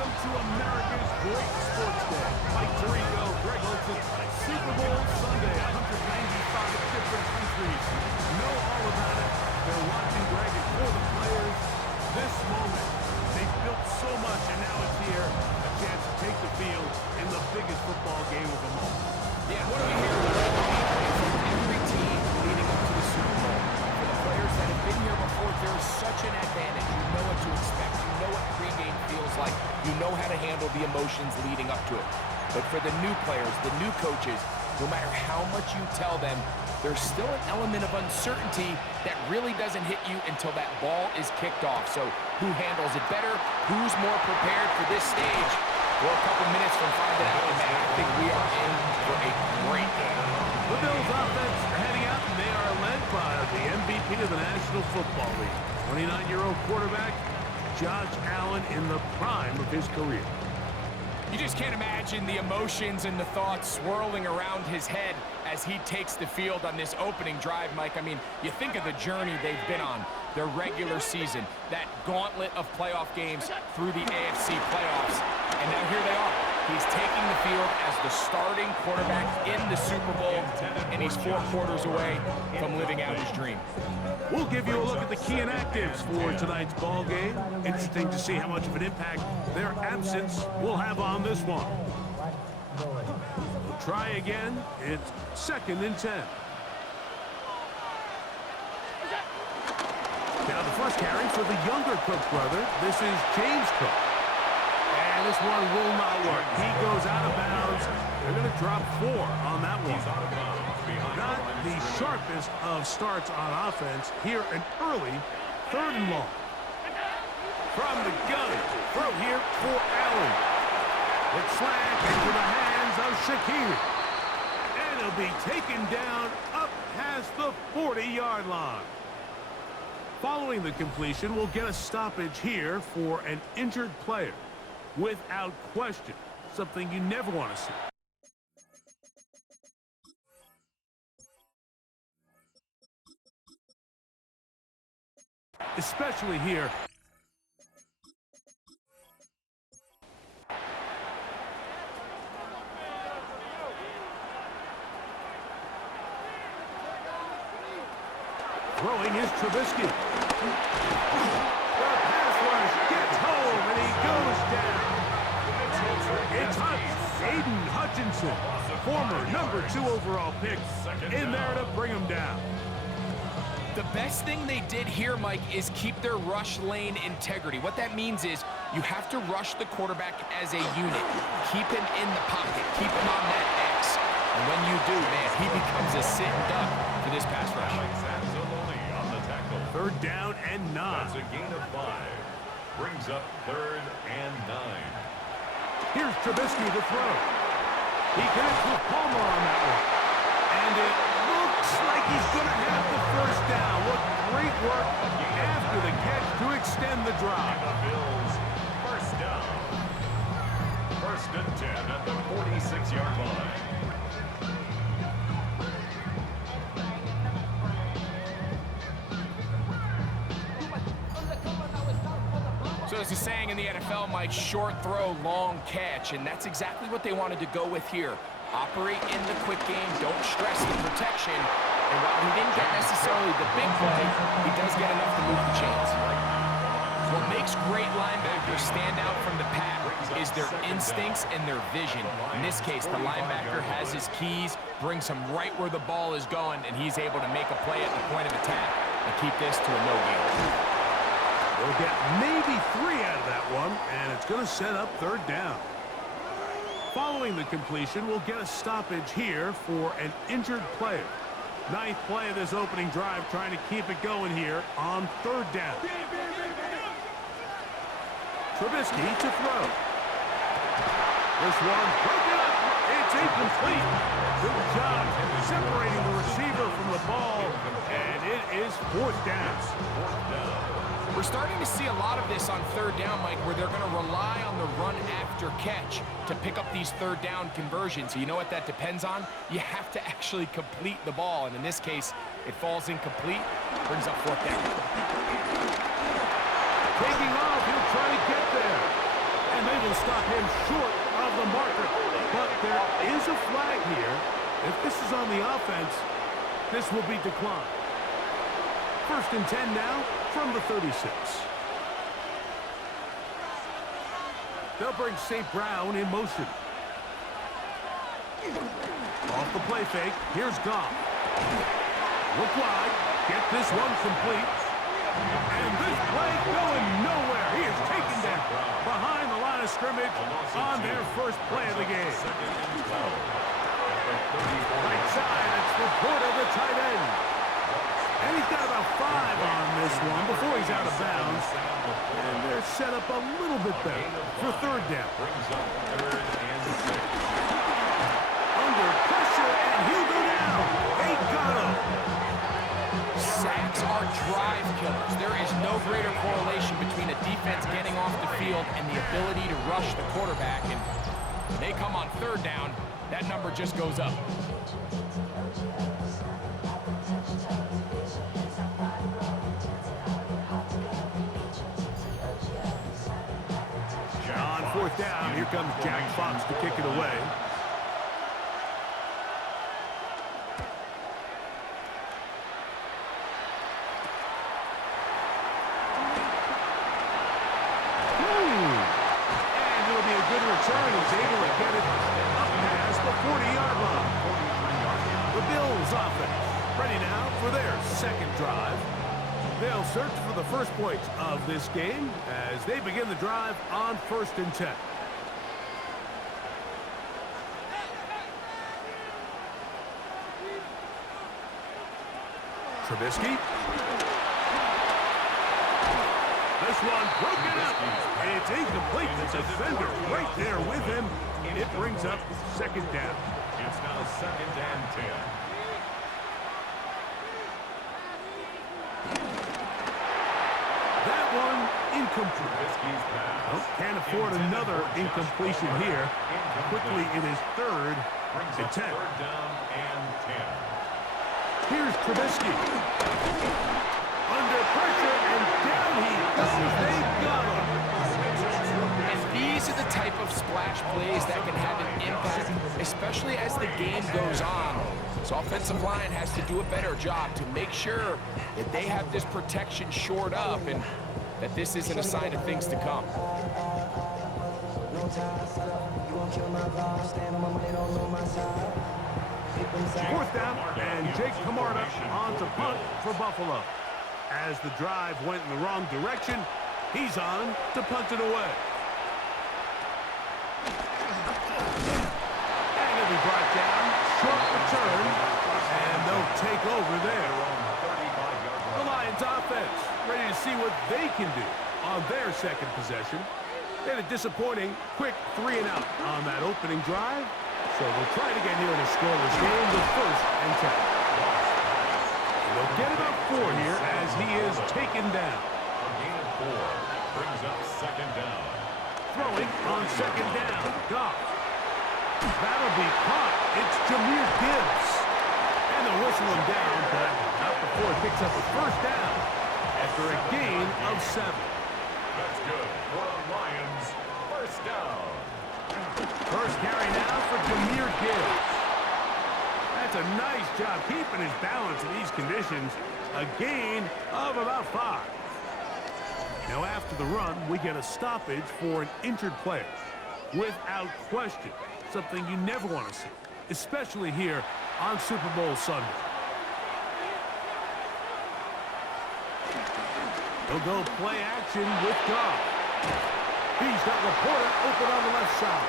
Welcome to America's great sports day. Mike Tirico, Greg Olson, Super Bowl Sunday, 195 different countries. Know all about it. They're watching Greg and for the players. This moment, they've built so much, and now it's here. A chance to take the field in the biggest football game of them all. Yeah, what do we hear? Every team leading up to the Super Bowl. For the players that have been here before, there's such an advantage. You know what to expect. You know what pregame feels like. You know how to handle the emotions leading up to it. But for the new players, the new coaches, no matter how much you tell them, there's still an element of uncertainty that really doesn't hit you until that ball is kicked off. So who handles it better? Who's more prepared for this stage? We're a couple minutes from finding out, and I think we are in for a great game. The Bills offense heading out, and they are led by the MVP of the National Football League, 29-year-old quarterback Josh Allen in the prime of his career. You just can't imagine the emotions and the thoughts swirling around his head as he takes the field on this opening drive, Mike. I mean, you think of the journey they've been on, their regular season, that gauntlet of playoff games through the AFC playoffs, and now here they are. He's taking the field as the starting quarterback in the Super Bowl, and he's 4 quarters away from living out his dream. We'll give you a look at the key inactives for tonight's ball game. Interesting to see how much of an impact their absence will have on this one. We'll try again. It's 2nd and 10. Now the first carry for the younger Cook brother. This is James Cook. And this one will not work. He goes out of bounds. They're going to drop 4 on that one. Not the sharpest of starts on offense. Here an early 3rd and long. From the gun, throw here for Allen. It's slant into the hands of Shakir. And he'll be taken down up past the 40-yard line. Following the completion, we'll get a stoppage here for an injured player. Without question, something you never want to see. Especially here. Throwing is Trubisky. The pass rush gets home, and he goes down. It's Aiden Hutchinson, former number 2 overall pick, in there to bring him down. The best thing they did here, Mike, is keep their rush lane integrity. What that means is you have to rush the quarterback as a unit. Keep him in the pocket. Keep him on that X. And when you do, man, he becomes a sitting duck for this pass rush. On the tackle. 3rd down and 9. That's a gain of 5. Brings up 3rd and 9. Here's Trubisky to throw. He connects with Palmer on that one. And it looks like he's going to have the 1st down. What great work after the catch to extend the drive. The Bills, 1st down. 1st and 10 at the 46-yard line. So as a saying in the NFL, Mike, short throw, long catch, and that's exactly what they wanted to go with here. Operate in the quick game, don't stress the protection, and while he didn't get necessarily the big play, he does get enough to move the chains. What makes great linebackers stand out from the pack is their instincts and their vision. In this case, the linebacker has his keys, brings him right where the ball is going, and he's able to make a play at the point of attack and keep this to a no gain. They'll get maybe 3 out of that one, and it's going to set up 3rd down. Following the completion, we'll get a stoppage here for an injured player. 9th play of this opening drive, trying to keep it going here on 3rd down. Trubisky to throw. This one broken up. It's incomplete. Good job separating the receiver from the ball, and it is 4th down. We're starting to see a lot of this on 3rd down, Mike, where they're going to rely on the run after catch to pick up these 3rd down conversions. So you know what that depends on? You have to actually complete the ball, and in this case, it falls incomplete, brings up 4th down. Taking off, he'll try to get there. And they will him short of the marker. But there is a flag here. If this is on the offense, this will be declined. 1st and 10 now from the 36. They'll bring St. Brown in motion. Off the play fake. Here's Goff. Look wide. Get this one complete. And this play going nowhere. He is taken down behind the line of scrimmage on their first play of the game. Right side, it's Laporta, the tight end. And he's got about 5 on this one before he's out of bounds. And they're set up a little bit better for 3rd down. Under pressure, and he'll go down. They got him. Sacks are drive killers. There is no greater correlation between a defense getting off the field and the ability to rush the quarterback. And when they come on 3rd down, that number just goes up. On 4th down, here comes Jack Fox to kick it away. And it'll be a good return. He's able to get it up past the 40-yard line. The Bills offense ready now for their 2nd drive. They'll search for the first points of this game as they begin the drive on 1st and 10. Trubisky. This one broken up. And it's incomplete. The defender right there with him. It brings up 2nd down. It's now 2nd and 10. That one incomplete. Well, can't afford another incompletion here. Quickly it is 3rd and 10. 3rd down and 10. Here's Trubisky. Under pressure, and down he goes. They got him. And these are the type of splash plays that can have an impact, especially as the game goes on. So offensive line has to do a better job to make sure that they have this protection shored up and that this isn't a sign of things to come. 4th down, and Jake Camarda on to punt for Buffalo. As the drive went in the wrong direction, he's on to punt it away. And it'll be brought down, short return, and they'll take over there. The Lions offense ready to see what they can do on their 2nd possession. They had a disappointing quick 3-and-out on that opening drive, so they'll try to get here in a scoreless game with 1st and 10. They'll get about 4 here as he is taken down. A gain of 4 brings up 2nd down. Throwing on 2nd down. Goff. That'll be caught. It's Jahmyr Gibbs. And they'll whistle him down, but not before he picks up a 1st down after a gain of 7. That's good for the Lions. 1st down. First carry now for Jahmyr Gibbs. That's a nice job keeping his balance in these conditions. A gain of about 5. Now after the run, we get a stoppage for an injured player. Without question, something you never want to see, especially here on Super Bowl Sunday. He'll go play action with Goff. He's got Laporta open on the left side.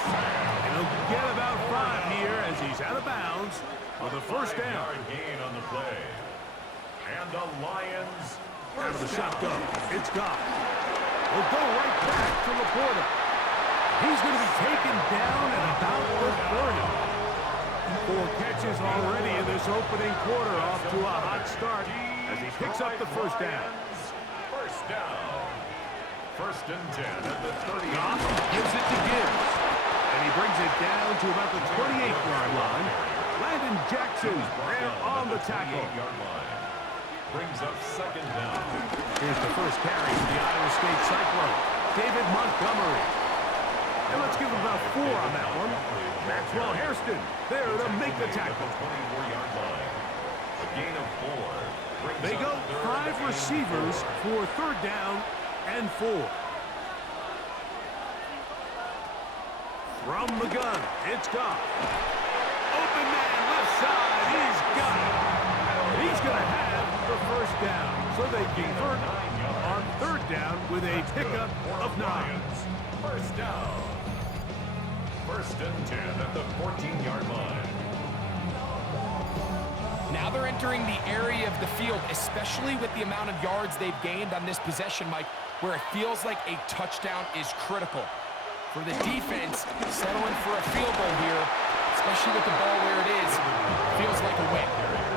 And he'll get about 5 here as he's out of bounds with a 1st down. Gain on the play. And the Lions out of the shotgun. It's Goff. He'll go right back to Laporta. He's going to be taken down at about the 30. 4 catches already in this opening quarter, off to a hot start as he picks up the 1st down. 1st down. 1st and 10 at the 30. Goff gives it to Gibbs. And he brings it down to about the 28-yard line. Landon Jackson there on the tackle. Brings up 2nd down. Here's the first carry for the Iowa State Cyclone, David Montgomery. And let's give him about 4 on that one. Maxwell Hairston there to make the tackle. 24-yard line. A gain of 4. They go 5 receivers for 3rd down and 4. From the gun, it's Goff. Open man, left side, he's got it. He's going to have the 1st down. So they convert on 3rd down with a pickup of 9. 1st down. 1st and 10 at the 14-yard line. Now they're entering the area of the field, especially with the amount of yards they've gained on this possession, Mike, where it feels like a touchdown is critical. For the defense, settling for a field goal here, especially with the ball where it is, feels like a win.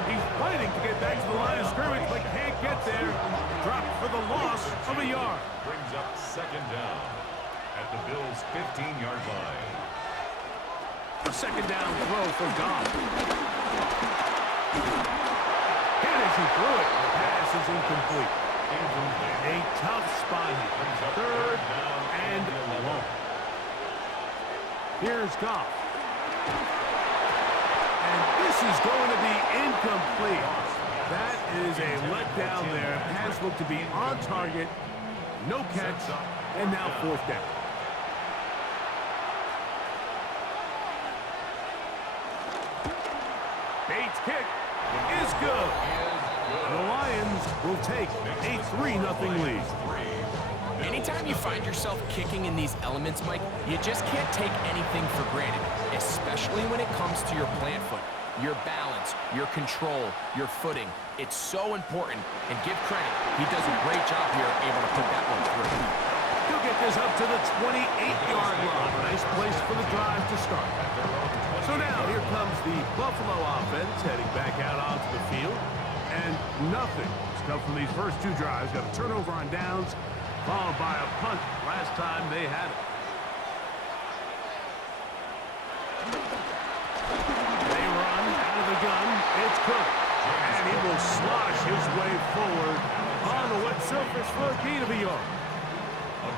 He's fighting to get back to the line of scrimmage, but can't get there. Dropped for the loss of a yard. Brings up 2nd down at the Bills' 15-yard line. A 2nd down throw for Goff. Hit as he threw it. The pass is incomplete. A tough spot here. 3rd and long. Here's Goff. And this is going to be incomplete. That is a letdown there. Pass looked to be on target. No catch. And now 4th down. Bates' kick is good. The Lions will take a 3-0 lead. Anytime you find yourself kicking in these elements, Mike, you just can't take anything for granted, especially when it comes to your plant foot, your balance, your control, your footing. It's so important, and give credit. He does a great job here able to put that one through. He'll get this up to the 28-yard line. Nice place for the drive to start. So now here comes the Buffalo offense heading back out onto the field. And nothing has come from these first 2 drives. Got a turnover on downs, followed by a punt last time they had it. They run out of the gun. It's Cook. And he will slosh his way forward on the wet surface for a gain of a yard.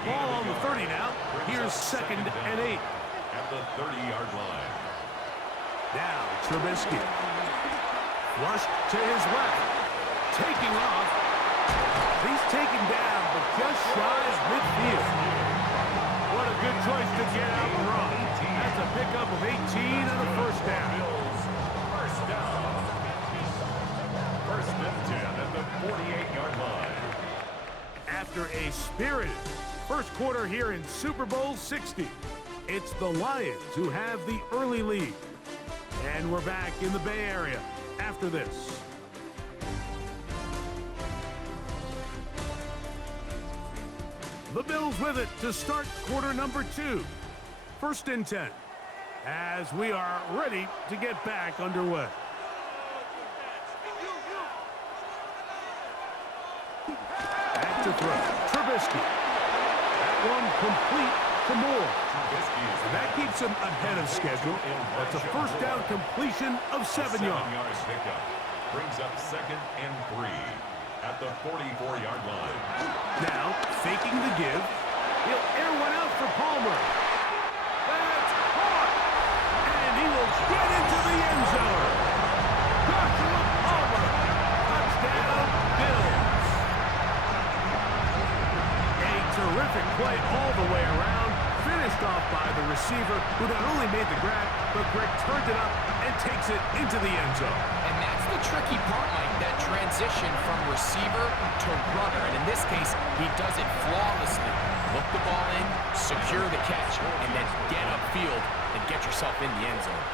Ball on the 30 now. Here's 2nd and 8. At the 30-yard line. Now Trubisky. Flushed to his left. Taking off. He's taken down, but just shy of midfield. What a good choice to get out and run. That's a pickup of 18 and a 1st down. 1st down. 1st and 10 at the 48-yard line. After a spirited first quarter here in Super Bowl 60, it's the Lions who have the early lead. And we're back in the Bay Area after this. The Bills with it to start quarter number 2. 1st and 10 as we are ready to get back underway. Back to throw. Trubisky. That one complete to Moore. And that keeps him ahead of schedule. That's a 1st down completion of 7 yards. Pickup. Brings up 2nd and 3 at the 44-yard line. Now, faking the give. He'll air one out for Palmer. That's caught! And he will get into the end zone. Joshua Palmer. Touchdown, Bills. A terrific play all the way around. Finished off by the receiver, who not only made the grab, but Greg turned it up and takes it into the end zone. And that's the tricky part, Mike, that transition from receiver to runner. And in this case, he does it flawlessly. Look the ball in, secure the catch, and then get upfield and get yourself in the end zone.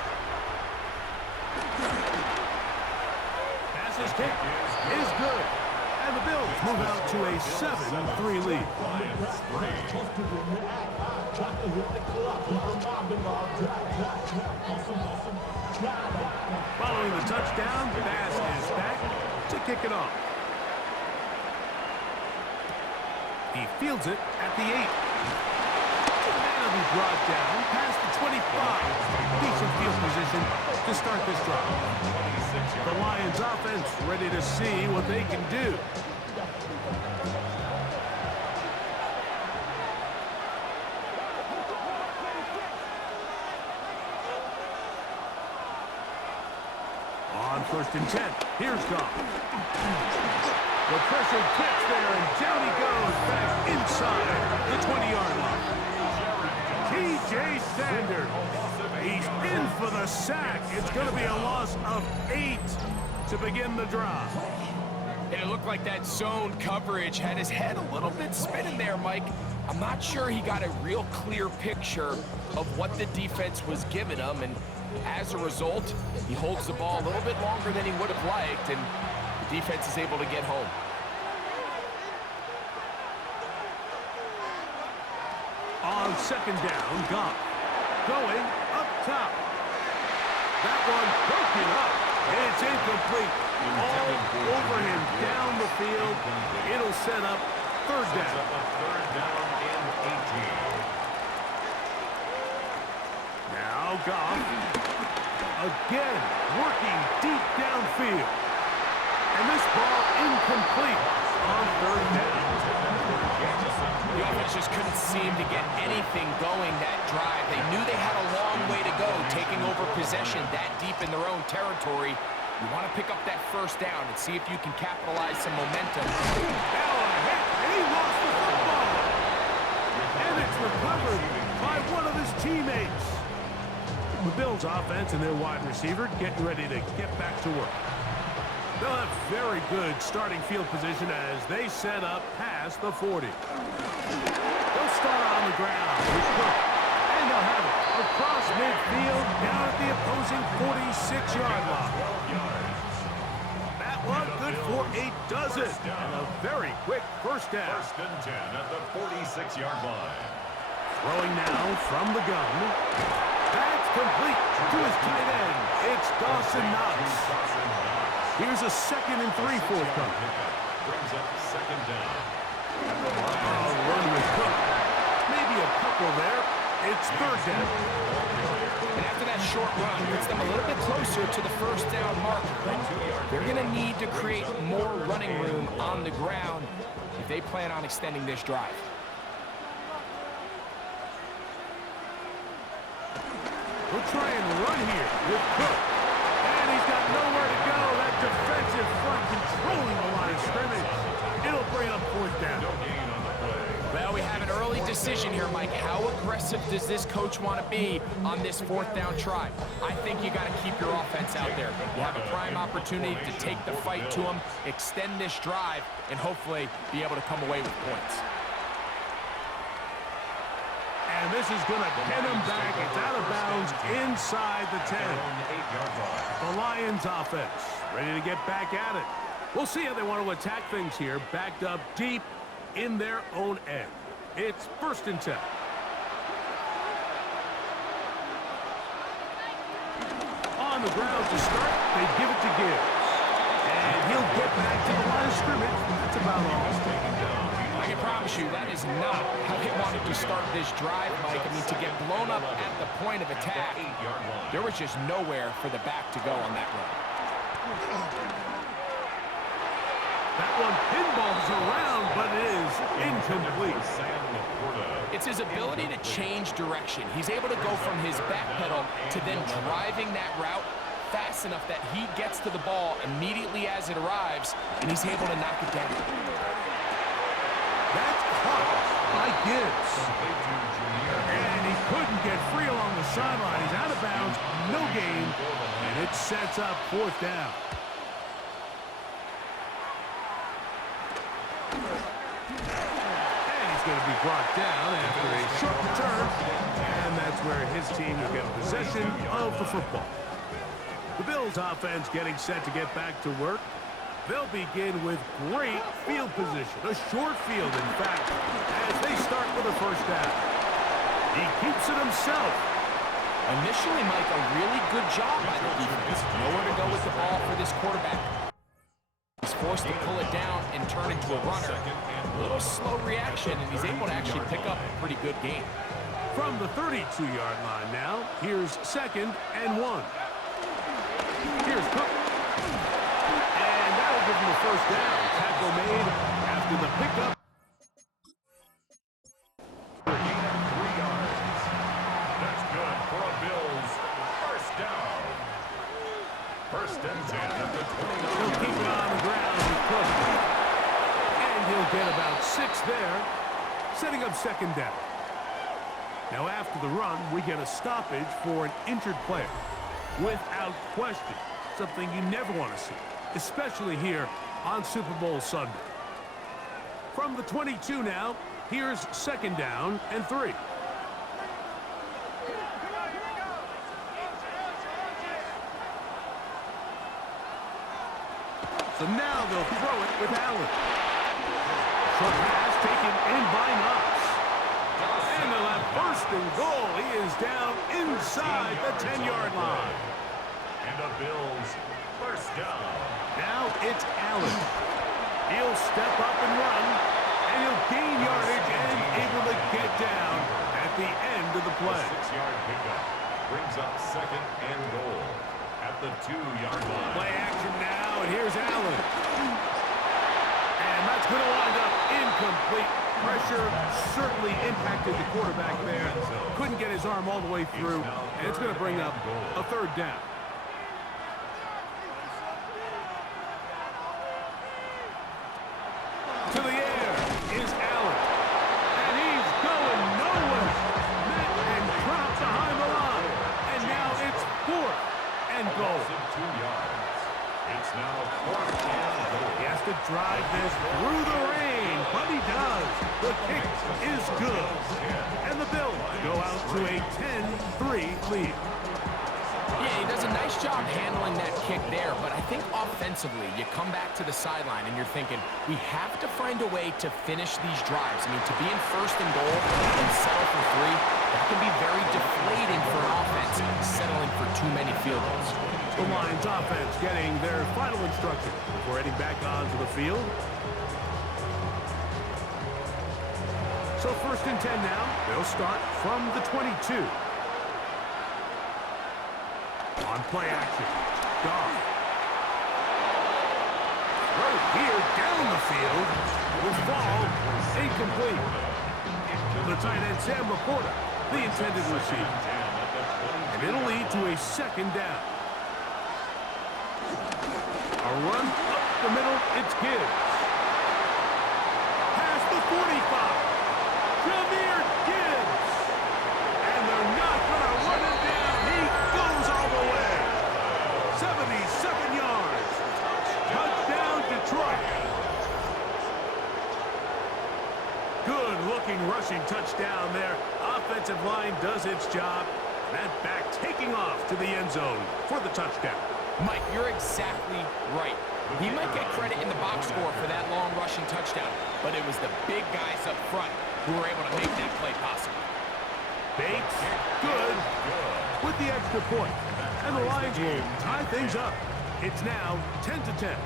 Pass is kick is good. And the Bills move out to a 7-3 lead. Following the touchdown, Bass is back to kick it off. He fields it at the 8. That'll be brought down past the 25. Decent field position to start this drive. The Lions offense ready to see what they can do. on 1st and 10. Here's Goff. The pressure kicks there, and down he goes back inside the 20-yard line. T.J. Sanders. He's in for the sack. It's going to be a loss of 8 to begin the drive. And it looked like that zone coverage had his head a little bit spinning there, Mike. I'm not sure he got a real clear picture of what the defense was giving him, and as a result, he holds the ball a little bit longer than he would have liked, and the defense is able to get home. On 2nd down, Goff going up top. That one broken up. It's incomplete. All over him down the field. It'll set up 3rd down. Third down and 18. Now Goff again working deep downfield. And this ball incomplete on 3rd down. The offense just couldn't seem to get anything going that drive. They knew they had a long way to go, taking over possession that deep in their own territory. You want to pick up that 1st down and see if you can capitalize some momentum. Now a hit, and he lost the football. And it's recovered by one of his teammates. The Bills' offense and their wide receiver getting ready to get back to work. They'll have very good starting field position as they set up past the 40. They'll start on the ground with Cook, and they'll have it across midfield down at the opposing 46-yard line. That one good for a dozen, and a very quick 1st down. 1st and 10 at the 46-yard line. Throwing now from the gun. That's complete to his tight end. It's Dawson Knox. Here's a 2nd and 3 forthcoming. Brings up 2nd down. Run with Cook. Maybe a couple there. It's 3rd down. And after that short run, puts them a little bit closer to the 1st down marker. They're going to need to create more running room on the ground if they plan on extending this drive. We'll try and run here with Cook. And he's got nowhere to go. That defensive front controlling the line of scrimmage. It'll bring up 4th down. Well, we have an early decision here, Mike. How aggressive does this coach want to be on this 4th down try? I think you got to keep your offense out there. You have a prime opportunity to take the fight to them, extend this drive, and hopefully be able to come away with points. And this is going to pin him back. It's out of bounds inside the 10. The Lions offense ready to get back at it. We'll see how they want to attack things here. Backed up deep in their own end. It's 1st and 10. On the ground to start, they give it to Gibbs. And he'll get back to the line of scrimmage. That's about all. I can promise you that is not how they wanted to start this drive, Mike. I mean, to get blown up at the point of attack, there was just nowhere for the back to go on that run. That one pinballs around, but it is incomplete. It's his ability to change direction. He's able to go from his back pedal to then driving that route fast enough that he gets to the ball immediately as it arrives, and he's able to knock it down. That's caught by Gibbs. And he couldn't get free along the sideline. He's out of bounds, no gain, and it sets up 4th down. And he's going to be brought down after a short return, and that's where his team will get possession of the football. The Bills offense getting set to get back to work. They'll begin with great field position, a short field, in fact, as they start with a 1st down. He keeps it himself. Initially, Mike, a really good job by the defense. Nowhere to go with the ball for this quarterback. He's forced to pull it down and turn into a runner. A little slow reaction, and he's able to actually pick up a pretty good gain. From the 32-yard line now, here's 2nd and 1. Here's Cook. And that'll give him the 1st down. Tackle made after the pickup. First and 10 at the He'll 20. keep it on the ground with Cook. And he'll get about 6 there, setting up second down. Now after the run, we get a stoppage for an injured player. Without question, something you never want to see, especially here on Super Bowl Sunday. From the 22 now, here's second down and 3. So now they'll throw it with Allen. Short pass taken in by Knox. And they'll have first and goal. He is down inside the 10-yard line. And the Bills first down. Now it's Allen. He'll step up and run, and he'll gain yardage and able to get down at the end of the play. 6-yard pickup brings up second and goal at the 2-yard line. Play action now, and here's Allen. And that's going to wind up incomplete. Pressure certainly impacted the quarterback there. Couldn't get his arm all the way through, and it's going to bring up a third down. To the air is Allen. And he's going nowhere. Met and dropped behind the line. And now it's 4th and goal. 2 yards. It's now 4th and goal. He has to drive this through the rain, but he does. The kick is good. And the Bills go out to a 10-3 lead. Yeah, he does a nice job handling that kick there, but I think offensively, you come back to the sideline and you're thinking, we have to find a way to finish these drives. I mean, to be in first and goal and settle for 3, that can be very deflating for an offense, settling for too many field goals. The Lions offense getting their final instruction before heading back onto the field. So first and 10 now. They'll start from the 22. On play action, Goff. Right here down the field will fall incomplete. The tight end Sam Laporta, the intended receiver. And it'll lead to a second down. A run up the middle, it's Gibbs. Past the 45. Jameer Gibbs. And they're not going to run it down. He goes all the way. 77 yards. Touchdown, Detroit. Good-looking rushing touchdown there. Offensive line does its job. That back taking off to the end zone for the touchdown. Mike, you're exactly right. He might get credit in the box score for that long rushing touchdown, but it was the big guys up front who were able to make that play possible. Bates, good, with the extra point. And the Lions will tie things up. It's now 10-10.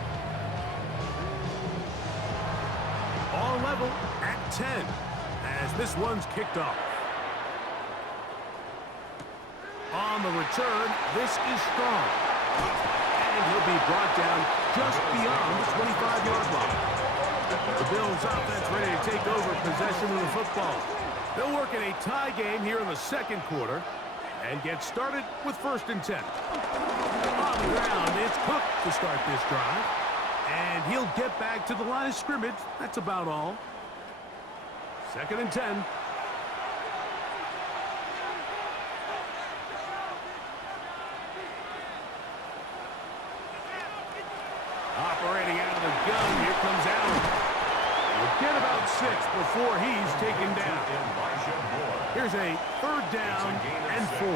All level at 10 as this one's kicked off. On the return, this is strong. And he'll be brought down just beyond the 25-yard line. The Bills offense ready to take over possession of the football. They'll work in a tie game here in the second quarter and get started with first and 10. On the ground, it's Cook to start this drive. And he'll get back to the line of scrimmage. That's about all. Second and 10. Operating out of the gun, here comes Allen. We'll get about 6 before he's taken down. Here's a third down and 4.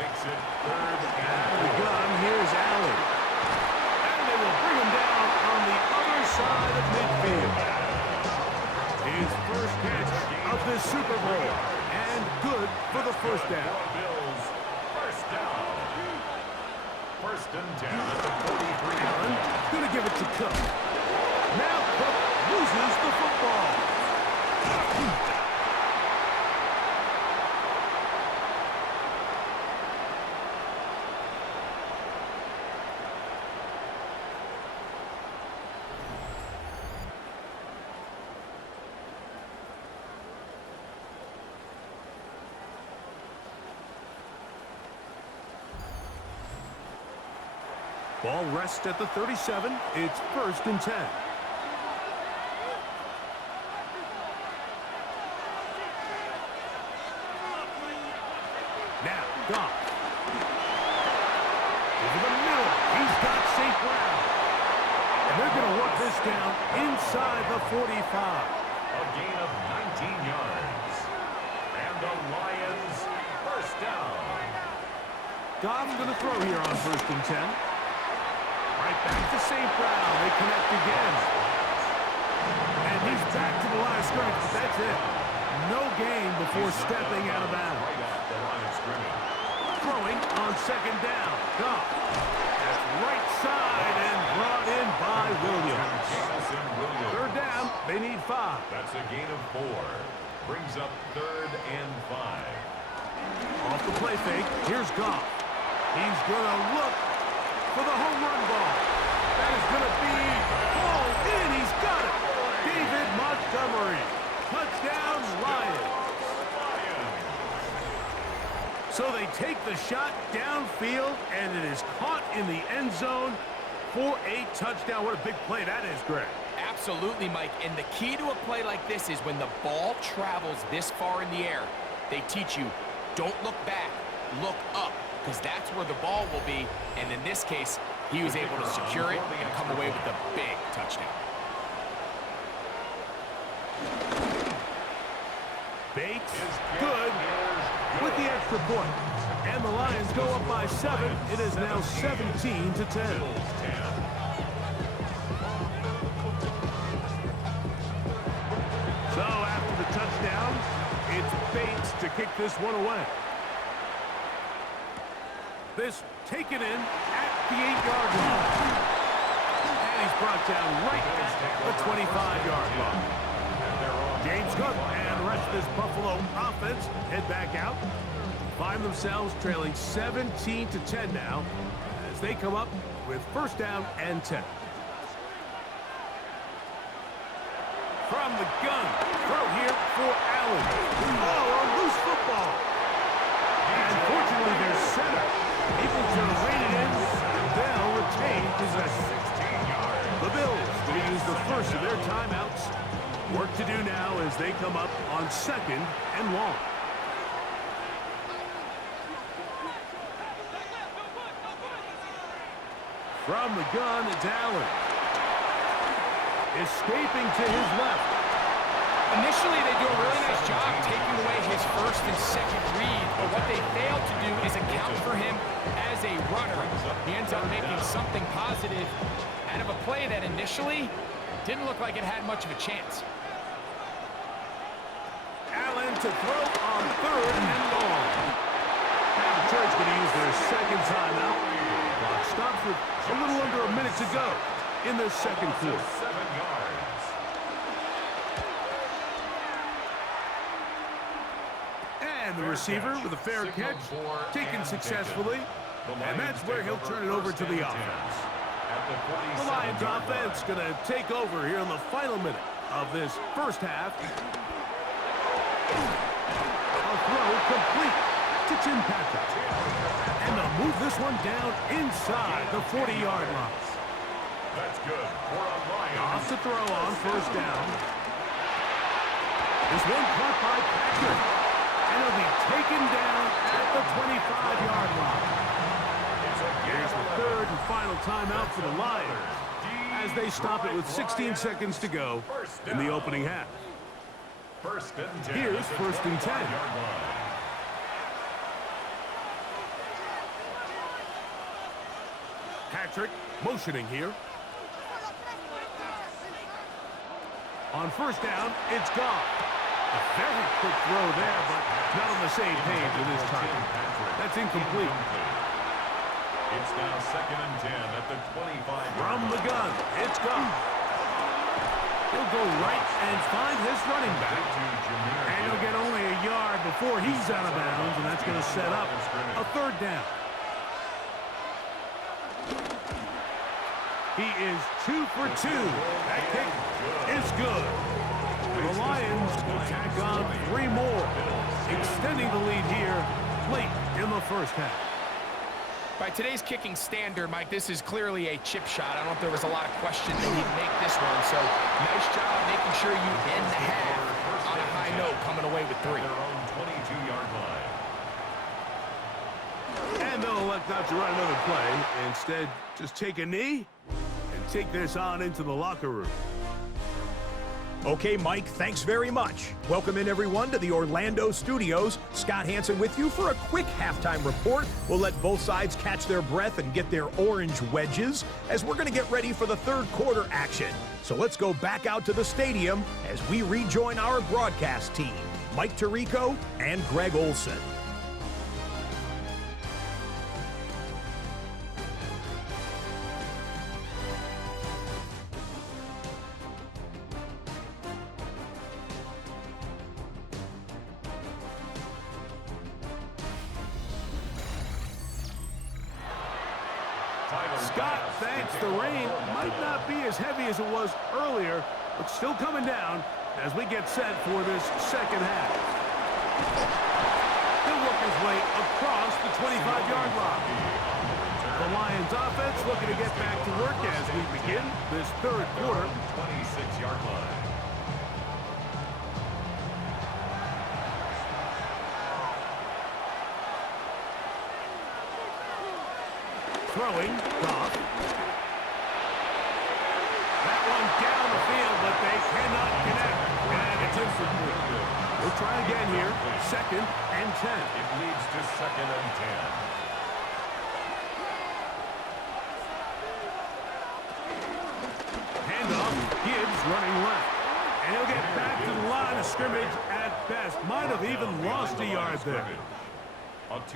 Makes it 3rd and out of the gun, here's Allen. And they will bring him down on the other side of midfield. His first catch of this Super Bowl. And good for the first down. Bills first down. First and 10 at the 43. Allen going to give it to Cook. Now Cook loses the football. Ball rests at the 37. It's 1st and 10. Now, Goff. Over the middle. He's got St. Brown. And they're going to work this down inside the 45. A gain of 19 yards. And the Lions first down. Goff's going to throw here on 1st and 10. Right back to St. Brown. They connect again. And he's back to the line of scrimmage. That's it. No gain before stepping out of bounds. Right at the line of scrimmage. Throwing on 2nd down. Goff. That's right side and brought in by Williams. Jameson Williams. 3rd down. They need 5. That's a gain of 4. Brings up 3rd and 5. Off the play fake. Here's Goff. He's going to look for the home run ball. That is going to be hauled in. He's got it. David Montgomery. Touchdown, Lions. So they take the shot downfield, and it is caught in the end zone for a touchdown. What a big play that is, Greg. Absolutely, Mike. And the key to a play like this is when the ball travels this far in the air, they teach you, don't look back, look up, because that's where the ball will be. And in this case, he was able to secure it and come away with a big touchdown. Bates, good, with the extra point. And the Lions go up by 7. It is now 17 to 10. So after the touchdown, it's Bates to kick this one away. This taken in at the 8-yard line. And he's brought down right at the 25-yard line. James Cook and the rest of this Buffalo offense head back out. Find themselves trailing 17 to 10 now as they come up with 1st down and 10. From the gun, throw here for Allen. Oh, a loose football. And fortunately, their center able to rein it in, and they'll retain possession. 16 yards. The Bills will use the first of their timeouts. Work to do now as they come up on 2nd and long. From the gun, it's Allen. Escaping to his left. Initially, they do a really nice job taking away his 1st and 2nd read, but what they fail to do is account for him as a runner. He ends up making something positive out of a play that initially didn't look like it had much of a chance. Allen to throw on 3rd and long. Now the Detroit's going to use their 2nd timeout. Clock stops with a little under a minute to go in the 2nd quarter. 7 yards. And the receiver with a fair catch, taken successfully. And that's where he'll turn it over to the offense. The Lions offense going to take over here in the final minute of this 1st half. A throw complete to Tim Patrick. And they'll move this one down inside the 40-yard line. That's good for a Lions. Off the throw on 1st down. This one caught by Patrick. And he'll be taken down at the 25-yard line. Here's the 3rd and final timeout for the Lions as they stop it with 16 seconds to go in the opening half. 1st and 10. Here's 1st and 10. Patrick motioning here. On 1st down, it's Goff. A very quick throw there, but not on the same page with his target. That's incomplete. It's now 2nd and 10 at the 25. From the gun, it's Goff. He'll go right and find his running back. And he'll get only a yard before he's out of bounds, and that's going to set up a 3rd down. He is 2 for 2. That kick is good. The Lions will tack on 3 more, extending the lead here late in the 1st half. By today's kicking standard, Mike, this is clearly a chip shot. I don't know if there was a lot of question that he'd make this one. So nice job making sure you end the half on a high note, coming away with 3. Their own 22-yard line. And they'll elect not to run another play. Instead, just take a knee and take this on into the locker room. Okay, Mike, thanks very much. Welcome in, everyone, to the Orlando studios. Scott Hansen with you for a quick halftime report. We'll let both sides catch their breath and get their orange wedges as we're going to get ready for the third quarter action. So let's go back out to the stadium as we rejoin our broadcast team, Mike Tirico and Greg Olson. Scott thanks the rain. Might not be as heavy as it was earlier, but still coming down as we get set for this second half. He'll work his way across the 25-yard line. The Lions offense looking to get back to work as we begin this third quarter. 26-yard line. Throwing, Goff. That one down the field, but they cannot connect. And it's incomplete. We'll try again here. 2nd and 10. It leads to 2nd and 10. Handoff, Gibbs running left. And he'll get back to the line of scrimmage at best. Might have even lost a yard there.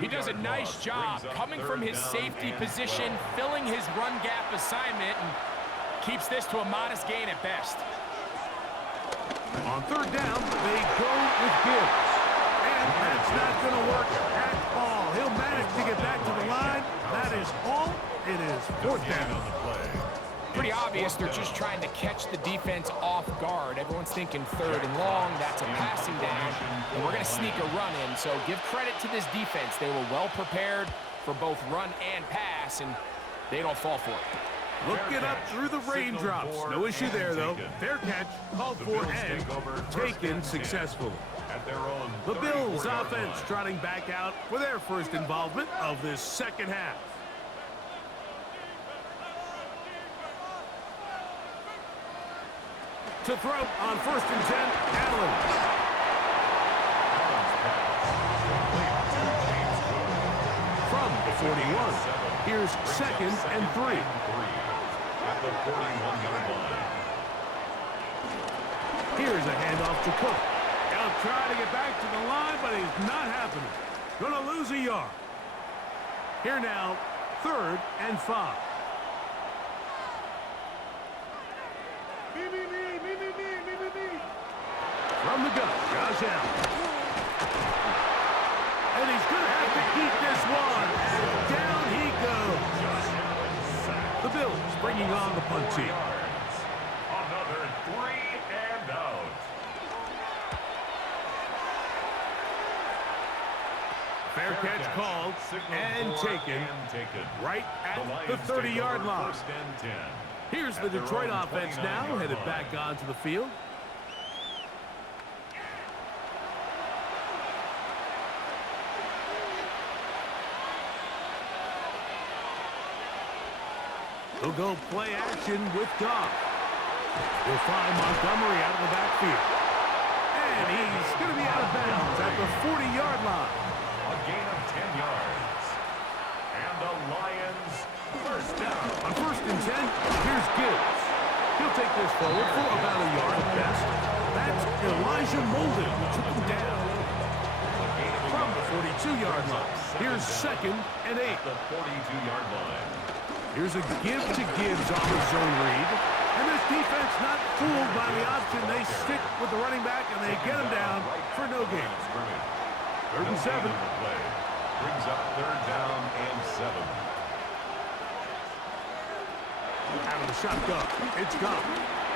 He does a nice job coming from his safety position, filling his run gap assignment, and keeps this to a modest gain at best. On 3rd down, they go with Gibbs. And that's not going to work at all. He'll manage to get back to the line. That is all. It is 4th down on the play. Pretty obvious they're just trying to catch the defense off guard. Everyone's thinking 3rd and long. That's a passing down, and we're going to sneak a run in. So give credit to this defense. They were well prepared for both run and pass, and they don't fall for it. Looking up through the raindrops. No issue there, though. Fair catch, called for and taken successfully. The Bills offense trotting back out for their first involvement of this second half. To throw on 1st and 10, Allen. From the 41, here's 2nd and 3. At the 41-yard line. Here's a handoff to Cook. He'll try to get back to the line, but he's not happening. Gonna lose a yard. Here now, 3rd and 5. From the gun, Josh Allen. And he's going to have to keep this one. And down he goes. The Bills bringing on the punt team. Another 3 and out. Fair catch called and taken right at the 30-yard line. 1st and 10. Here's the Detroit offense now, headed back onto the field. He'll go play action with Goff. He'll find Montgomery out of the backfield. And he's going to be out of bounds at the 40-yard line. A gain of 10 yards. And the Lions first down. On 1st and 10, here's Gibbs. He'll take this forward for about a yard at best. That's Elijah Molden who took him down. From the 42-yard line, here's 2nd and 8. The 42-yard line. Here's a give to Gibbs on the zone read. And this defense not fooled by the option. They stick with the running back and they get him down for no gain. 3rd and 7. Brings up 3rd down and 7. Out of the shotgun, it's gone.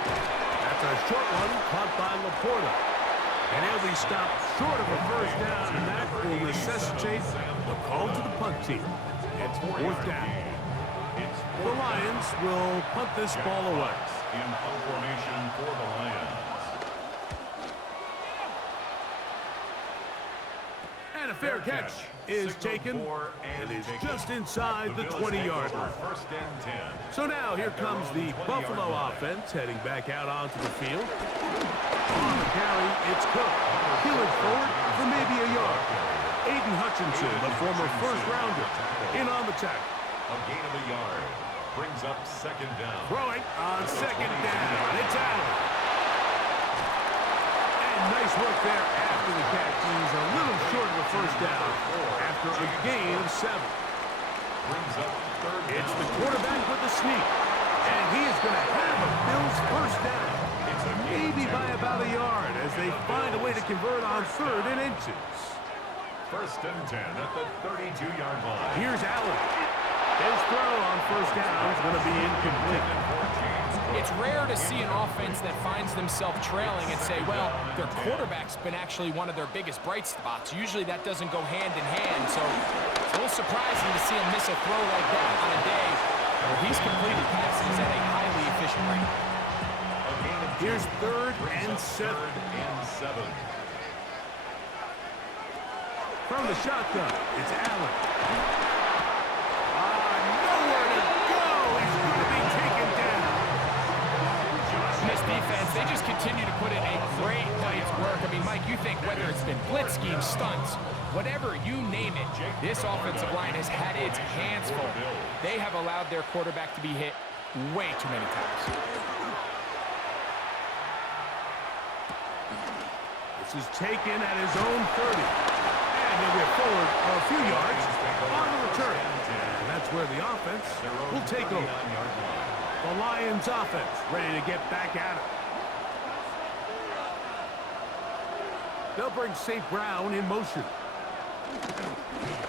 That's a short one caught by Laporta. And he'll be stopped short of a 1st down, and that will necessitate the call to the punt team. It's fourth down. The Lions will punt this ball away. In punt formation for the Lions. And a fair catch is taken. It is just inside the 20-yard line. First and 10. So now here comes the Buffalo offense heading back out onto the field. On the carry, it's Cook. Peeling forward for maybe a yard. Aiden Hutchinson, the former first-rounder, in on the tackle. A gain of a yard. Brings up second down. Throwing on second down. It's Allen. And nice work there after the catch. He's a little short of a first down after a gain of 7. Brings up third down. It's the quarterback with the sneak. And he is going to have a Bills first down. Maybe by about a yard as they find a way to convert on 3rd and inches. First and 10 at the 32-yard line. Here's Allen. His throw on first down is going to be incomplete. It's rare to see an offense that finds themselves trailing and say, well, their quarterback's been actually one of their biggest bright spots. Usually that doesn't go hand in hand, so it's a little surprising to see him miss a throw like that on a day where he's completed passes at a highly efficient rate. Here's 3rd and 7. From the shotgun, it's Allen. Nowhere to go. He's going to be taken down. This defense, they just continue to put in a great night's work. I mean, Mike, you think whether it's been blitz schemes, stunts, whatever you name it, this offensive line has had its hands full. They have allowed their quarterback to be hit way too many times. This is taken at his own 30. And he'll get forward a few yards on the return. And that's where the offense will take over. The Lions offense ready to get back at it. They'll bring St. Brown in motion.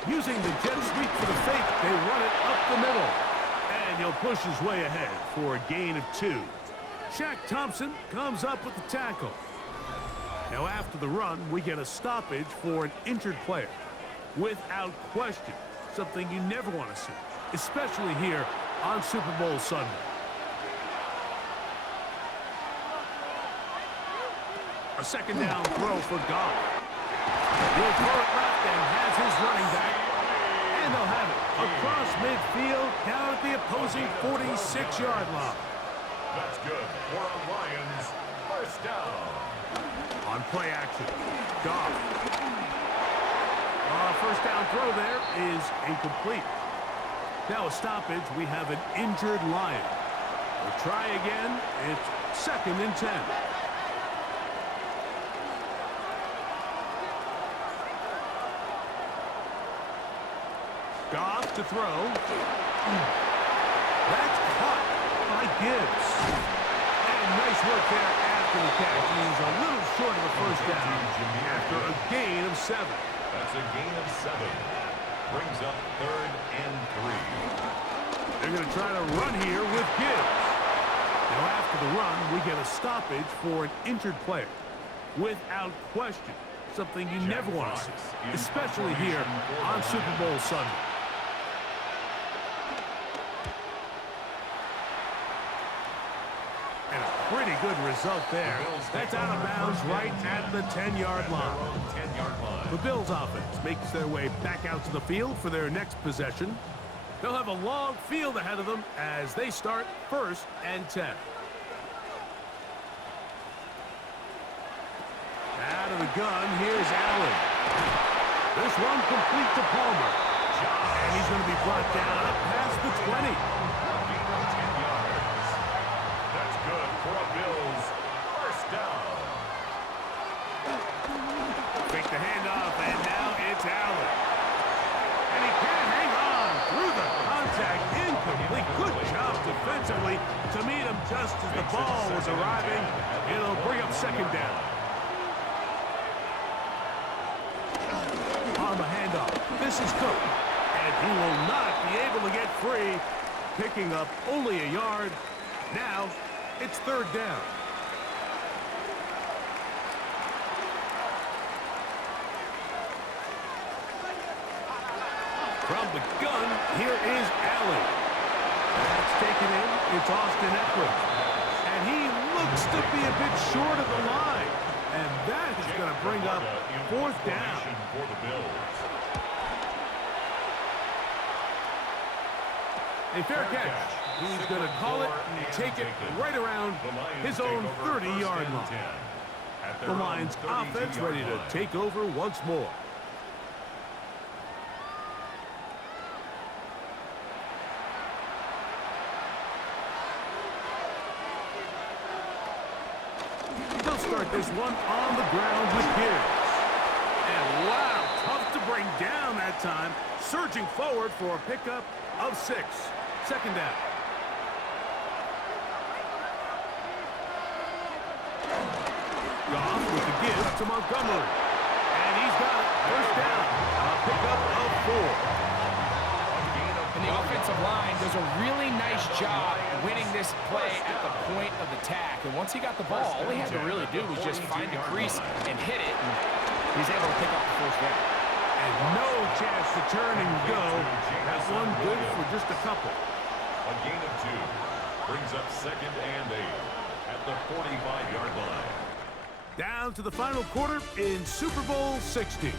Using the jet sweep for the fake, they run it up the middle. And he'll push his way ahead for a gain of 2. Shaq Thompson comes up with the tackle. Now after the run, we get a stoppage for an injured player. Without question, something you never want to see, especially here on Super Bowl Sunday. A second down throw for Goff. He'll throw it left and has his running back. And they'll have it across midfield down at the opposing 46-yard line. That's good for a Lions first down. On play action, Goff. First down throw there is incomplete. Now a stoppage, we have an injured Lion. We'll try again, it's 2nd and 10. Goff to throw. That's caught by Gibbs. And nice work there after the catch. He's a little short of a first down after a gain of 7. That's a gain of 7. Brings up 3rd and 3. They're going to try to run here with Gibbs. Now after the run, we get a stoppage for an injured player. Without question, something you never want to see, especially here on Super Bowl Sunday. And a pretty good result there. That's out of bounds right at the 10-yard line. The Bills offense makes their way back out to the field for their next possession. They'll have a long field ahead of them as they start 1st and 10. Out of the gun, here's Allen. This one complete to Palmer. And he's going to be brought down up past the 20. That's good for a Bills first down. Fake the handoff, and now it's Allen. And he can't hang on through the contact. Incomplete. Good job defensively to meet him just as the ball was arriving. It'll bring up 2nd down. On the handoff, this is Cook. And he will not be able to get free. Picking up only a yard. Now, it's 3rd down. From the gun, here is Allen. That's taken in. It's Austin Eckler. And he looks to be a bit short of the line. And that is going to bring up fourth down. For the Bills. A fair catch. He's going to call it and take it right around his own 30-yard line. The Lions offense ready to take over once more. They'll start this one on the ground with Gibbs. And wow, tough to bring down that time. Surging forward for a pickup of 6. Second down. Goff with the give to Montgomery. And he's got it. First down. A pickup of 4. And the offensive line does a really nice job winning this play at the point of attack. And once he got the ball, all he had to really do was just find a crease and hit it. And he's able to pick up the first down. And no chance to turn and go. That one good for just a couple. A gain of 2 brings up 2nd and 8 at the 45-yard line. Down to the final quarter in Super Bowl 60.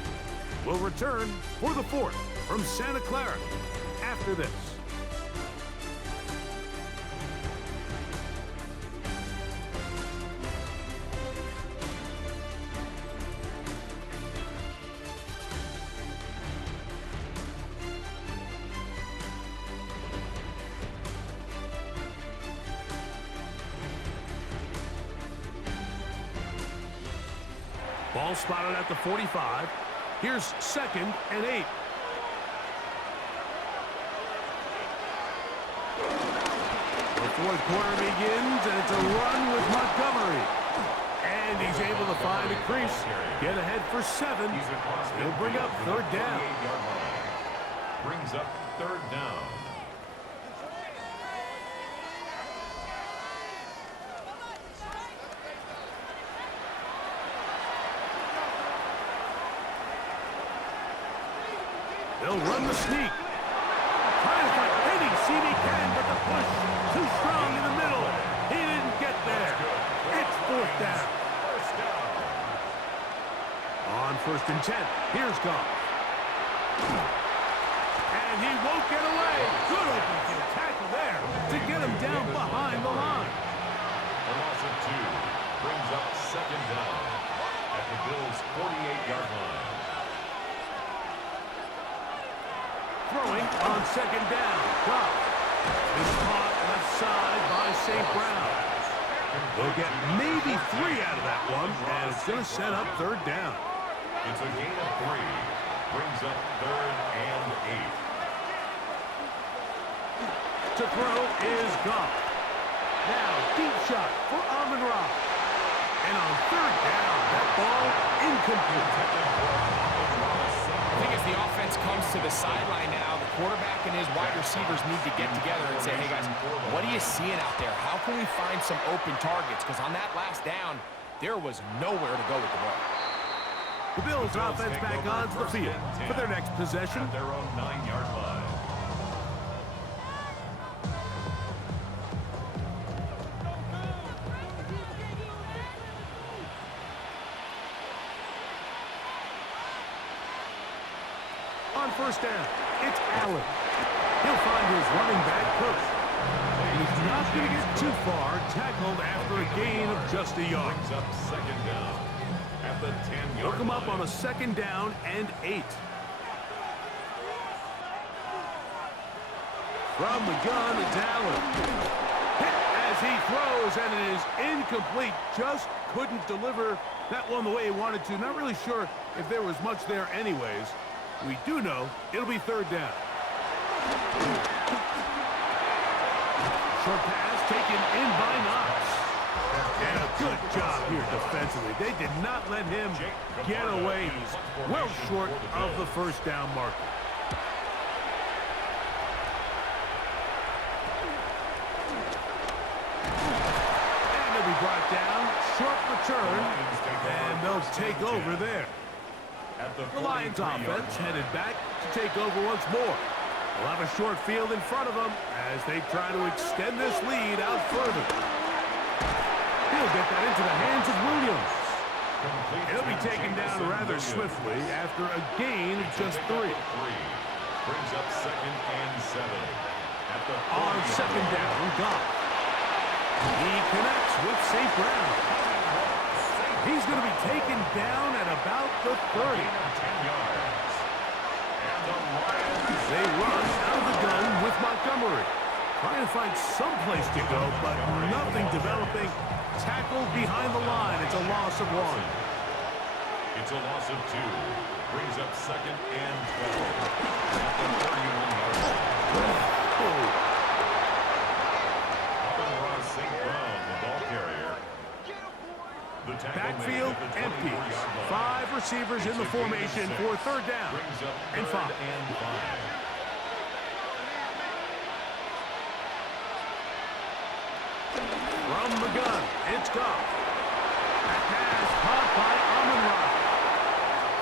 We'll return for the 4th from Santa Clara after this. Ball spotted at the 45. Here's 2nd and 8. The fourth quarter begins, and it's a run with Montgomery. And he's able to find a crease, get ahead for 7. He'll bring up 3rd down. Brings up 3rd down. They'll run the sneak. Trying to find any seam he can, but the push too strong in the middle. He didn't get there. It's 4th down. On 1st and 10, here's Goff. And he won't get away. Good open field tackle there to get him down behind the line. A loss of 2 brings up 2nd down at the Bills' 48-yard line. Throwing on 2nd down. Goff is caught left side by St. Brown. They'll get maybe 3 out of that one, and it's going to set up 3rd down. It's a gain of 3. Brings up 3rd and 8. To throw is Goff. Now, deep shot for Amon-Ra. And on 3rd down, that ball incomplete. I think as the offense comes to the sideline now, the quarterback and his wide receivers need to get together and say, hey, guys, what are you seeing out there? How can we find some open targets? Because on that last down, there was nowhere to go with the ball. The Bills offense back onto the field for their next possession. At their own 9-yard line. On 1st down, it's Allen. He'll find his running back coach. He's not going to get too far, tackled after a gain of just a yard. Brings up 2nd down at the 10-yard Look him up line. on a 2nd down and 8. From the gun, it's Allen. Hit as he throws, and it is incomplete. Just couldn't deliver that one the way he wanted to. Not really sure if there was much there anyways. We do know it'll be 3rd down. Short pass taken in by Knox. And a good job here defensively. They did not let him get away. He's well short of the 1st down marker. And they'll be brought down. Short return. And they'll take over there. at the The Lions 43-yard offense line. headed back to take over once more. They'll have a short field in front of them as they try to extend this lead out further. He'll get that into the hands of Williams. Complete He'll be to taken down Jameson rather Williams. swiftly after a gain of just 3. Brings up 2nd and 7. At the On 40-yard second line. down, Goff. He connects with St. Brown. He's going to be taken down at about the 30. Gain of 10 yards. And the Lions They run out of the gun with Montgomery. Trying to find some place to go, but nothing developing. Tackled behind the line. It's a loss of 1. It's a loss of 2. Brings up 2nd and 12. At the 31-yard line. Oh, Ross St. Brown, the ball carrier. The tackle backfield made at the empty. 24-yard line. 5 receivers in the formation for third down. Brings up And 3rd 5. and 5. From the gun, it's Goff. That pass caught by Amon-Ra.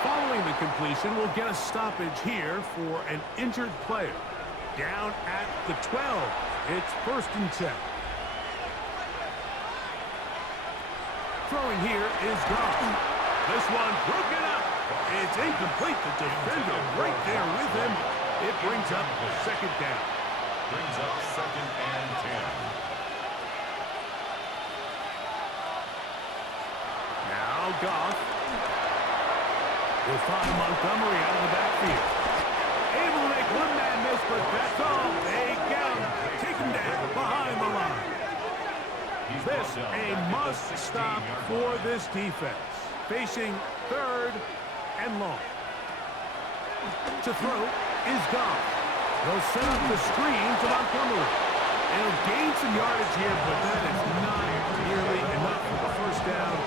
Following the completion, we'll get a stoppage here for an injured player. Down at the 12. It's 1st and 10. Throwing here is Goff. This one broken up. It's incomplete. The defender right there with him. It brings up 2nd down. Brings up 2nd and 10. Now Goff will find Montgomery out of the backfield. Able to make one-man miss, but that's all. They get him. Taken down behind the line. This a must-stop for this defense. Facing 3rd and long. To throw is Goff. They'll set up the screen to Montgomery. They'll gain some yardage here, but that is not nearly enough for the 1st down.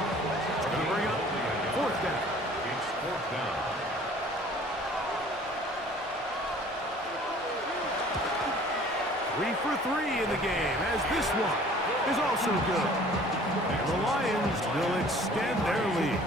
It's going to bring up 4th down. It's 4th down. 3 for 3 in the game, as this one is also good. And the Lions will extend their lead.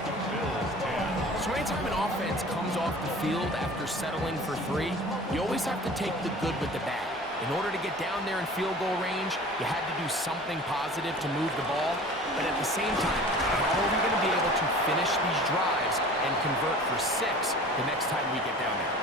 So anytime an offense comes off the field after settling for 3, you always have to take the good with the bad. In order to get down there in field goal range, you had to do something positive to move the ball. But at the same time, how are we going to be able to finish these drives and convert for 6 the next time we get down there?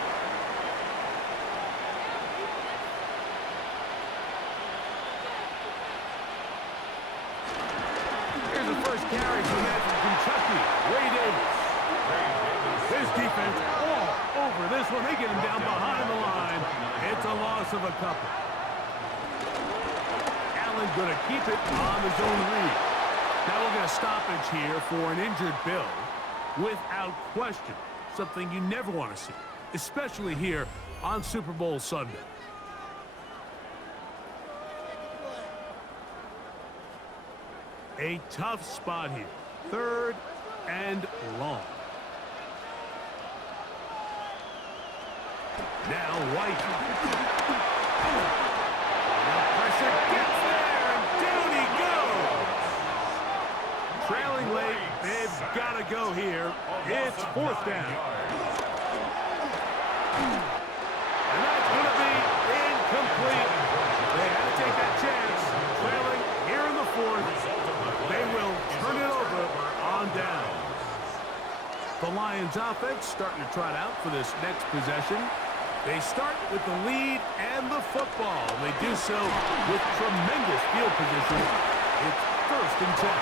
Here's the first carry from that from Kentucky. Ray Davis. His defense all over this one. They get him down behind the line. It's a loss of a couple. Allen going to keep it on the zone read. Now we'll get a stoppage here for an injured Bill. Without question, something you never want to see, especially here on Super Bowl Sunday. A tough spot here. 3rd and long. Now White. The pressure gets there, and down he goes. Trailing late, they've got to go here. It's 4th down. And that's going to be incomplete. They had to take that chance. Trailing here in the 4th. They will turn it over on down. The Lions offense starting to trot out for this next possession. They start with the lead and the football. They do so with tremendous field position. It's 1st and 10.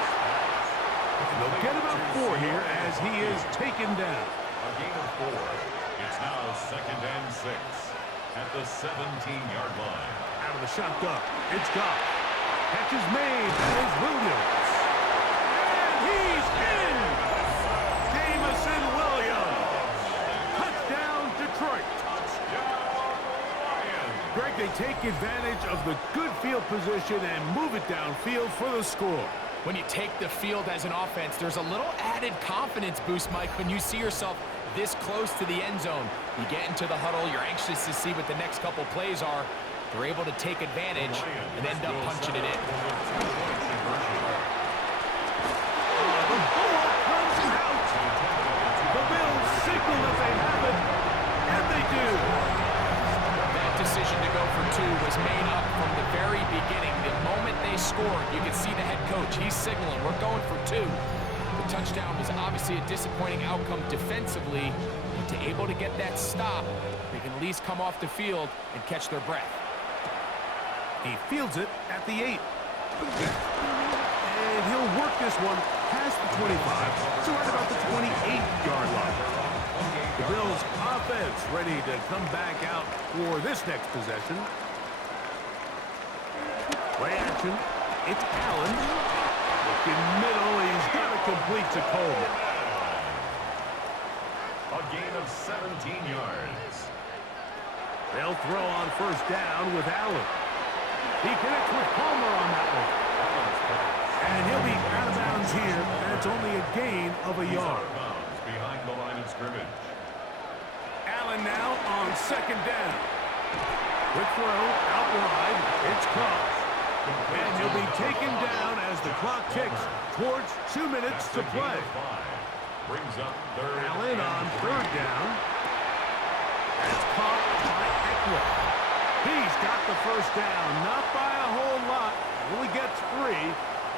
And they'll get about 4 here as he is taken down. A gain of 4. It's now 2nd and 6 at the 17-yard line. Out of the shotgun, it's Goff. Catch is made. That is Williams. And he's in! Jameson Williams. Touchdown, Detroit. Greg, they take advantage of the good field position and move it downfield for the score. When you take the field as an offense, there's a little added confidence boost, Mike, when you see yourself this close to the end zone. You get into the huddle, you're anxious to see what the next couple plays are. They're able to take advantage and end up punching it in. The ball comes out. The Bills signal that to was made up from the very beginning. The moment they scored, you could see the head coach. He's signaling, we're going for 2. The touchdown was obviously a disappointing outcome defensively, but to able to get that stop, they can at least come off the field and catch their breath. He fields it at the 8. And he'll work this one past the 25 to right about the 28-yard line. The Bills offense ready to come back out for this next possession. Play action. It's Allen. Looking middle. He's got to complete to Coleman. A gain of 17 yards. They'll throw on first down with Allen. He connects with Palmer on that one. And he'll be out of bounds here, and it's only a gain of a yard. Behind the line of scrimmage. Allen now on second down. Quick throw, out wide. It's caught. And he'll be taken down as the clock ticks towards 2 minutes to play. Brings up third. Allen on third down. That's caught by Eckler. He's got the first down, not by a whole lot. Only gets 3.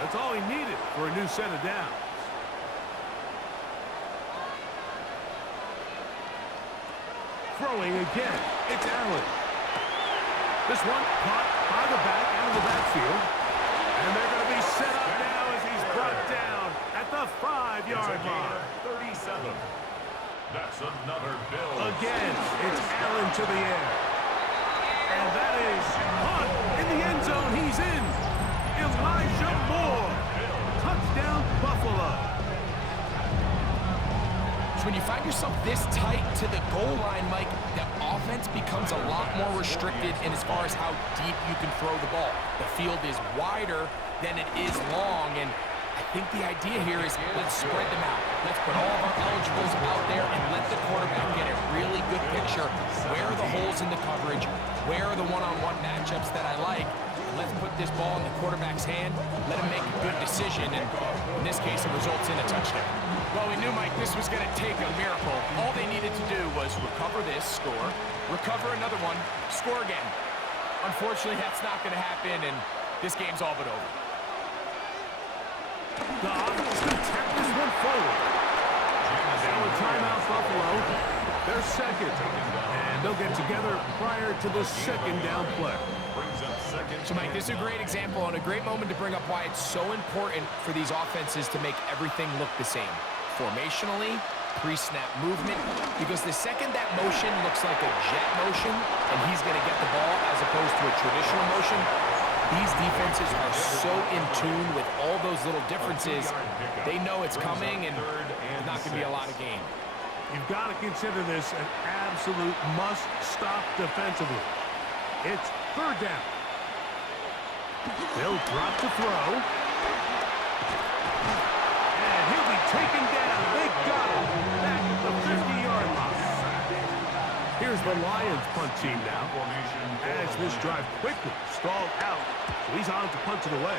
That's all he needed for a new set of downs. Throwing again. It's Allen. This one caught by the back out of the backfield. And they're going to be set up now as he's brought down at the 5-yard line. 37. That's another Bill. Again, it's Allen to the air. And that is caught in the end zone. He's in. Elijah Moore. Touchdown, Buffalo. So when you find yourself this tight to the goal line, Mike, the offense becomes a lot more restricted in as far as how deep you can throw the ball. The field is wider than it is long, and I think the idea here is let's spread them out. Let's put all of our eligibles out there and let the quarterback get a really good picture. Where are the holes in the coverage? Where are the one-on-one matchups that I like? Let's put this ball in the quarterback's hand. Let him make a good decision, and in this case, it results in a touchdown. Well, we knew, Mike, this was going to take a miracle. All they needed to do was recover this, score, recover another one, score again. Unfortunately, that's not going to happen, and this game's all but over. The offense can tap this one forward. Now a timeout, Buffalo. They're second, and they'll get together prior to the second down play. So, Mike, this is a great example and a great moment to bring up why it's so important for these offenses to make everything look the same. Formationally, pre-snap movement, because the second that motion looks like a jet motion and he's going to get the ball as opposed to a traditional motion, these defenses are so in tune with all those little differences, they know it's coming and there's not going to be a lot of gain. You've got to consider this an absolute must-stop defensively. It's third down. They'll drop to throw. And he'll be taken down. They got him back at the 50-yard line. Here's the Lions punt team now. As this drive quickly stalled out, so he's on to punt it away.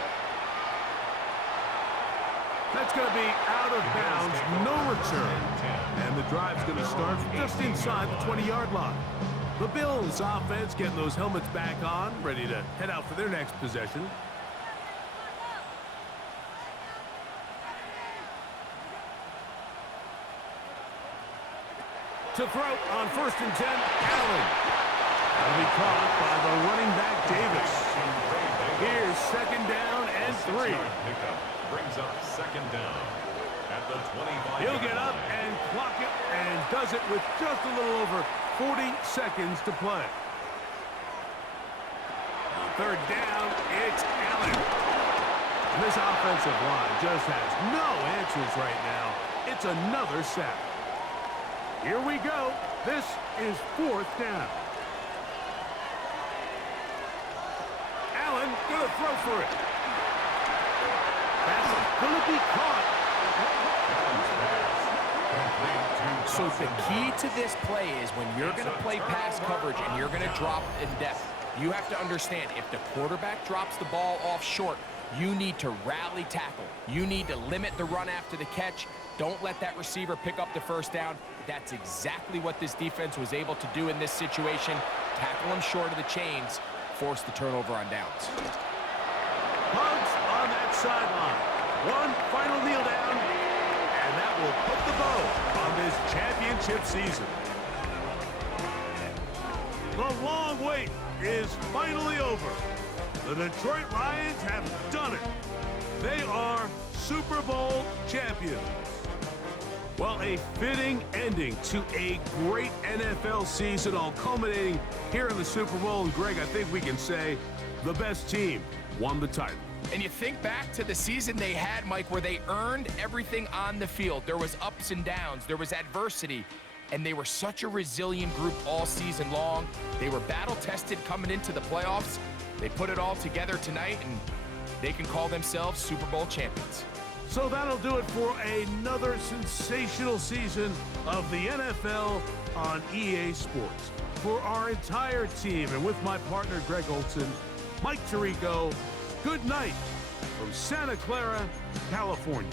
That's going to be out of bounds, no return. And the drive's going to start just inside the 20-yard line. The Bills offense getting those helmets back on, ready to head out for their next possession. To throw on first and 10, Allen. That'll be caught by the running back, Davis. Here's second down and 3. Brings up second down at the 25. He'll get up and clock it, and does it with just a little over 40 seconds to play. On third down, it's Allen. And this offensive line just has no answers right now. It's another sack. Here we go. This is fourth down. Allen gonna throw for it. That's gonna be caught. So the key to this play is when you're going to play pass coverage and you're going to drop in depth, you have to understand if the quarterback drops the ball off short, you need to rally tackle. You need to limit the run after the catch. Don't let that receiver pick up the first down. That's exactly what this defense was able to do in this situation. Tackle him short of the chains, force the turnover on downs. Hugs on that sideline. One final kneel down, and that will put the bow on this championship season. The long wait is finally over. The Detroit Lions have done it. They are Super Bowl champions. Well, a fitting ending to a great NFL season, all culminating here in the Super Bowl. And Greg, I think we can say the best team won the title. And you think back to the season they had, Mike, where they earned everything on the field. There was ups and downs. There was adversity. And they were such a resilient group all season long. They were battle-tested coming into the playoffs. They put it all together tonight, and they can call themselves Super Bowl champions. So that'll do it for another sensational season of the NFL on EA Sports. For our entire team, and with my partner Greg Olson, Mike Tirico, good night from Santa Clara, California.